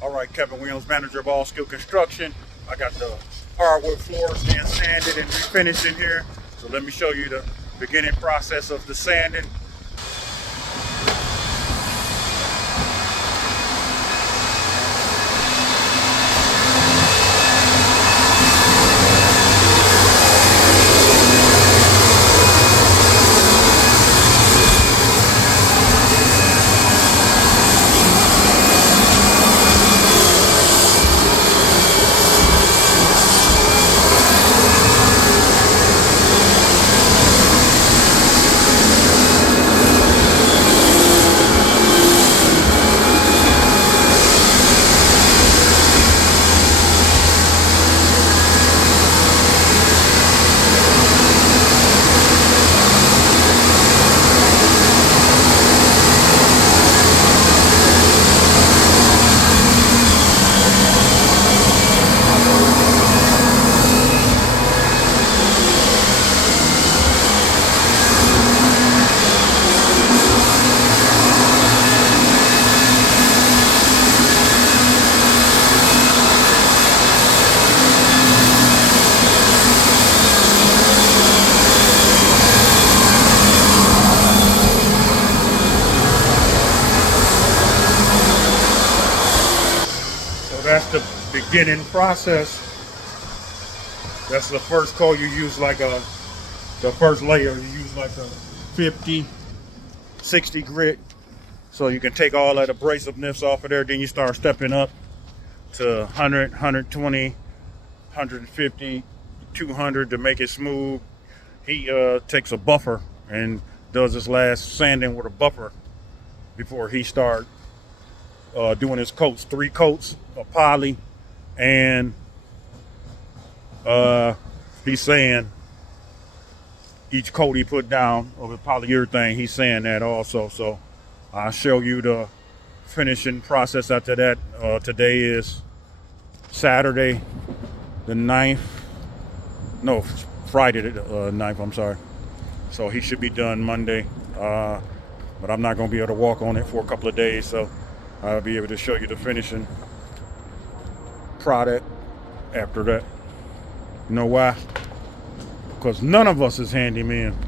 All right, Kevin Williams, manager of All Skill Construction. I got the hardwood floors being sanded and refinished in here. So let me show you the beginning process of the sanding. So that's the beginning process. That's the first coat. You use the first layer, you use like a 50, 60 grit. So you can take all that abrasiveness off of there. Then you start stepping up to 100, 120, 150, 200 to make it smooth. He takes a buffer and does his last sanding with a buffer before he start doing his coats. 3 coats of poly, and he's saying each coat he put down of the polyurethane, he's saying that also. So I'll show you the finishing process after that. Today is Saturday the 9th. No, Friday the 9th, I'm sorry. So he should be done Monday. But I'm not going to be able to walk on it for a couple of days. So I'll be able to show you the finishing product after that. You know why? Because none of us is handyman.